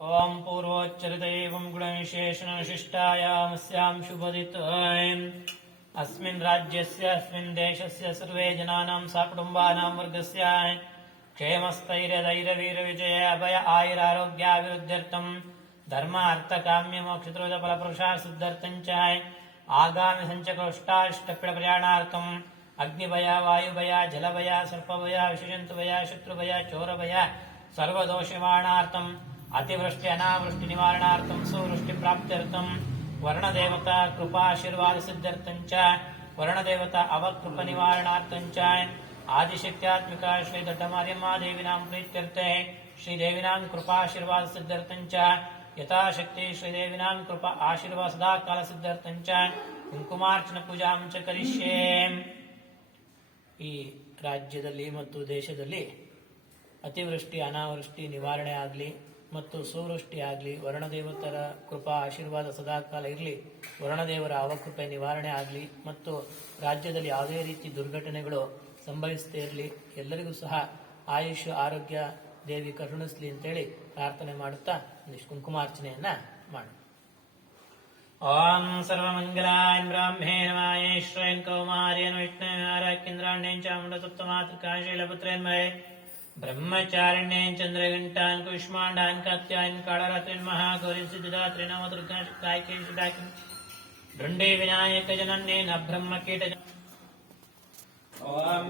ओम पूर्वोच्चरित एवं गुणविशेषण विशिष्टायामस्यां शुभदितम् अस्मिन् राज्यस्य अस्मिन् देशस्य सर्वे जनानां सकुटुम्बानां वर्गस्य क्षेमस्थैर्यधैर्यवीरविजय अभय आयुरारोग्याभिवृद्ध्यर्थं धर्म अर्थ काम्य मोक्षत्रोद फलपुरुषार्थसिद्ध्यर्थं च आगामि संचकोष्टाष्टप्रयाणार्थम् अग्निभय वायुभय जलभय सर्पभय विषजन्तुभय शत्रुभय चोरभय सर्वदोषनिवारणार्थम् अतिवृष्टि अनावृष्टि निवारणार्थं सुवृष्टि प्राप्त्यर्थं वर्णदेवता कृपाशीर्वाद सिद्ध्यर्थं च वर्णदेवता अवकृप निवारणार्थं च आदिशक्त्यात्मिका श्री दट्टमार्यम्मा देवीनां प्रीत्यर्थे श्रीदेवीनां कृपाशीर्वाद सिद्ध्यर्थं च यथाशक्ति श्रीदेवीनां कृपा आशीर्वाद सदा काल सिद्ध्यर्थं च ಕುಂಕುಮಾರ್ಚನ ಪೂಜಾಂ ಚ ಕರಿಷ್ಯೆ. ಈ ರಾಜ್ಯದಲ್ಲಿ ಮತ್ತು ದೇಶದಲ್ಲಿ ಅತಿವೃಷ್ಟಿ ಅನಾವೃಷ್ಟಿ ನಿವಾರಣೆ ಆಗಲಿ ಮತ್ತು ಸುವೃಷ್ಟಿ ಆಗಲಿ, ವರ್ಣದೇವತರ ಕೃಪಾ ಆಶೀರ್ವಾದ ಸದಾಕಾಲ ಇರಲಿ, ವರ್ಣದೇವರ ಅವಕೃಪೆ ನಿವಾರಣೆ ಆಗಲಿ ಮತ್ತು ರಾಜ್ಯದಲ್ಲಿ ಯಾವುದೇ ರೀತಿ ದುರ್ಘಟನೆಗಳು ಸಂಭವಿಸದೇ ಇರಲಿ, ಎಲ್ಲರಿಗೂ ಸಹ ಆಯುಷ್ ಆರೋಗ್ಯ ದೇವಿ ಕರುಣಿಸಲಿ ಅಂತೇಳಿ ಪ್ರಾರ್ಥನೆ ಮಾಡುತ್ತಾ ಒಂದಿಷ್ಟು ಕುಂಕುಮಾರ್ಚನೆಯನ್ನ ಮಾಡೋಣ. ओम सर्वमंगलाय ब्राह्मे नमाय श्रेयं कौमार्येन विष्णुनारायणेन्द्राण्यं चामुण्डसप्तमातृकां शैलपुत्रेन्मये ब्रह्मचारिण्यं चन्द्रघण्टान् कुष्माण्डान् कात्यायन् कालरात्रिन् महागौरीं सिद्धिदात्रीन् नवदुर्गां शुक्लायकीं शुडाकीं दण्डे विनायकजनन्येन ब्रह्मकीट ओम